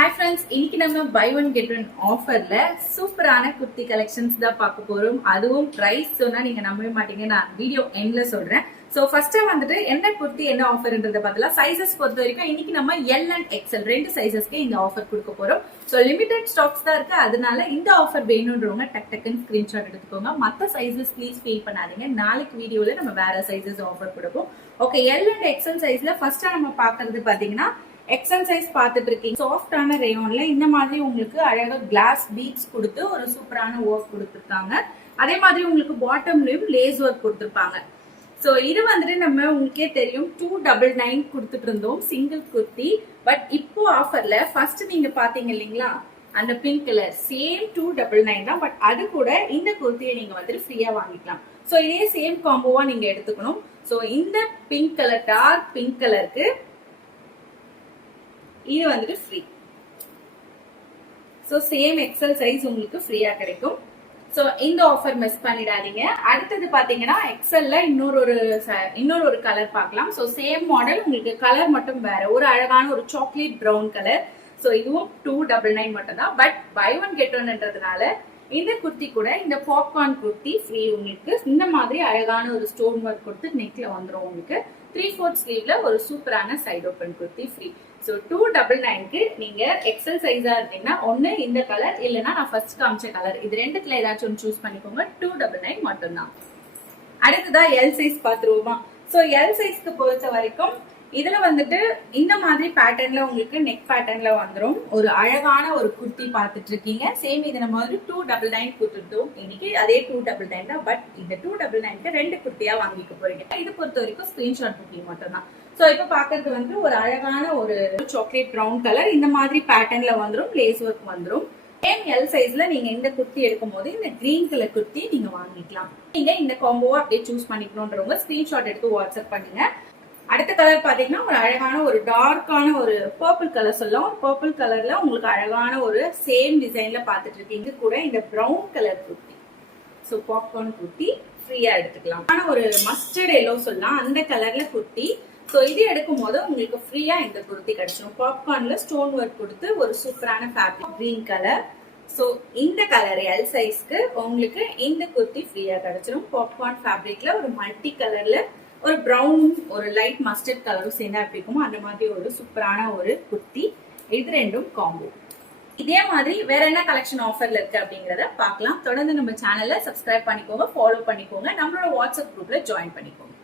Hi friends, இன்னைக்கு நம்ம by one get one ஆஃபர்ல சூப்பரான குர்த்தி கலெக்ஷன்ஸ் தான் பார்க்க போறோம். அதுவும் பிரைஸ் சொன்னா நீங்க நம்பவே மாட்டீங்க. நான் வீடியோ எண்ட்ல சொல்றேன். சோ ஃபர்ஸ்ட் வந்துட்டு என்ன குர்த்தி என்ன ஆஃபர்ன்றத பார்த்தலாம். சைசஸ் பொறுத்த வரைக்கும் இன்னைக்கு நம்ம எல் அண்ட் எக்ஸ்எல் ரெண்டு சைசஸ்க்கு இந்த ஆஃபர் கொடுக்க போறோம். சோ லிமிடெட் ஸ்டாக்ஸ் தான் இருக்கு. அதனால இந்த ஆஃபர் வேணும்ன்றவங்க டக்குன்னு ஸ்கிரீன்ஷாட் எடுத்துக்கோங்க. மற்ற சைசஸ் ப்ளீஸ் ஃபீல் பண்ணாதீங்க. நாளைக்கு வீடியோல நம்ம வேற சைசஸ் ஆஃபர் கொடுப்போம். ஓகே, எல் அண்ட் எக்ஸ்எல் சைஸ்ல ஃபர்ஸ்டா நம்ம பாக்குறது பாத்தீங்கன்னா எக்ஸல் சைஸ் பார்த்துட்டு இருக்கீங்க. சாஃப்டான ரேயோன்ல இந்த மாதிரி உங்களுக்கு அழகா கிளாஸ் பீட்ஸ் கொடுத்து ஒரு சூப்பரான ஒர்க் கொடுத்துருக்காங்க. அதே மாதிரி உங்களுக்கு பாட்டம்லயும் லேஸ் ஒர்க் கொடுத்துருப்பாங்க. சோ இது வந்துட்டு நம்ம உங்களுக்கே தெரியும் 299 கொடுத்துட்டு இருந்தோம் சிங்கிள் குர்த்தி. பட் இப்போ ஆஃபர்ல ஃபர்ஸ்ட் நீங்க பாத்தீங்க இல்லைங்களா, அந்த பிங்க் கலர் சேம் 299 தான். பட் அது கூட இந்த குர்த்தியை நீங்க வந்துட்டு ஃப்ரீயா வாங்கிக்கலாம். சோ இதே சேம் காம்போவா நீங்க எடுத்துக்கணும். சோ இந்த பிங்க் கலர் டார்க் பிங்க் கலருக்கு இது வந்துட்டு free. So same XL size உங்களுக்கு ஃப்ரீயா கிடைக்கும். சோ இந்த ஆஃபர் மிஸ் பண்ணிடாதீங்க. அடுத்தது பாத்தீங்கன்னா எக்ஸல்ல இன்னொரு கலர் பார்க்கலாம். சோ சேம் மாடல், உங்களுக்கு கலர் மட்டும் வேற ஒரு அழகான ஒரு சாக்லேட் பிரவுன் கலர். சோ இதுவும் 299 மட்டும் தான். பட் பை ஒன் கெட் ஒன்ன்றதுனால இந்த குர்த்தி கூட இந்த பாப்கார்ன் குர்த்தி ஃப்ரீ. உங்களுக்கு இந்த மாதிரி அழகான ஒரு ஸ்டோன் ஒர்க் கொடுத்து நெக்ல வந்துடும். உங்களுக்கு 3/4 ஸ்லீவ்ல ஒரு சூப்பரான side open kurti free. So 299க்கு நீங்க எக்ஸல் சைஸா இருந்தீங்கன்னா ஒன்னு இந்த கலர், இல்லைன்னா நான் ஃபர்ஸ்ட் காமிச்ச கலர், இது ரெண்டுத்துல ஏதாச்சும் ஒன்று சூஸ் பண்ணிக்கோங்க. 299 மட்டும்தான். அடுத்ததா எல் சைஸ் பாத்துருவோமா. சோ எல் சைஸ்க்கு பொறுத்த வரைக்கும் இதுல வந்துட்டு இந்த மாதிரி பேட்டர்ன்ல உங்களுக்கு நெக் பேட்டர்ன்ல வந்துடும். ஒரு அழகான ஒரு குர்த்தி பாத்துட்டு இருக்கீங்க. சேம் இது நம்ம வந்து 299 கொடுத்துருந்தோம். இன்னைக்கு அதே 299 தான். பட் இந்த 299க்கு ரெண்டு குர்த்தியா வாங்கிக்க போறீங்க. இது பொறுத்த வரைக்கும் ஸ்கிரீன்ஷாட் புக்கிங் மட்டும் தான். சோ இப்ப பாக்குறது வந்து ஒரு அழகான ஒரு சாக்லேட் பிரவுன் கலர், இந்த மாதிரி பேட்டர்ன்ல வந்துடும். லேஸ் ஒர்க் வந்துடும். சேம் எல் சைஸ்ல நீங்க இந்த குர்த்தி எடுக்கும் போது இந்த கிரீன் கலர் குர்த்தி நீங்க வாங்கிக்கலாம். நீங்க இந்த காம்போவா அப்படியே சூஸ் பண்ணிக்கணும்ன்றவங்க ஸ்கிரீன்ஷாட் எடுத்து வாட்ஸ்அப் பண்ணுங்க. அடுத்த கலர் பாத்தீங்கன்னா ஒரு அழகான ஒரு டார்க்கான ஒரு பர்பிள் கலர் சொல்லலாம். பர்பிள் கலர்ல உங்களுக்கு அழகான ஒரு சேம் டிசைன்ல பாத்துட்டு இருக்கீங்க. கூட இந்த brown colour kurti, so popcorn kurti ஃப்ரீயா எடுத்துக்கலாம். ஆனா ஒரு மஸ்டர்ட் எல்லோ சொல்லலாம், அந்த கலர்ல குர்த்தி. சோ இது எடுக்கும் போது உங்களுக்கு ஃப்ரீயா இந்த குர்த்தி கிடைச்சிடும். பாப்கார்ன்ல ஸ்டோன் ஒர்க் கொடுத்து ஒரு சூப்பரான ஃபேப்ரிக் கிரீன் கலர். சோ இந்த கலர் எல் சைஸ்க்கு உங்களுக்கு இந்த குர்த்தி ஃப்ரீயா கிடைச்சிடும். பாப்கார்ன் ஃபேப்ரிக்ல ஒரு மல்டி கலர்ல ஒரு பிரவுனும் ஒரு லைட் மஸ்டர்ட் கலரும் சேர்ந்தா பிடிக்குமோ அந்த மாதிரி ஒரு சூப்பரான ஒரு குர்த்தி. இது ரெண்டும் காம்போ. இதே மாதிரி வேற என்ன கலெக்ஷன் ஆஃபர்ல இருக்கு அப்படிங்கறத பார்க்கலாம். தொடர்ந்து நம்ம சேனலை சப்ஸ்கிரைப் பண்ணிக்கோங்க, ஃபாலோ பண்ணிக்கோங்க, நம்மளோட வாட்ஸ்அப் குரூப்ல ஜாயின் பண்ணிக்கோங்க.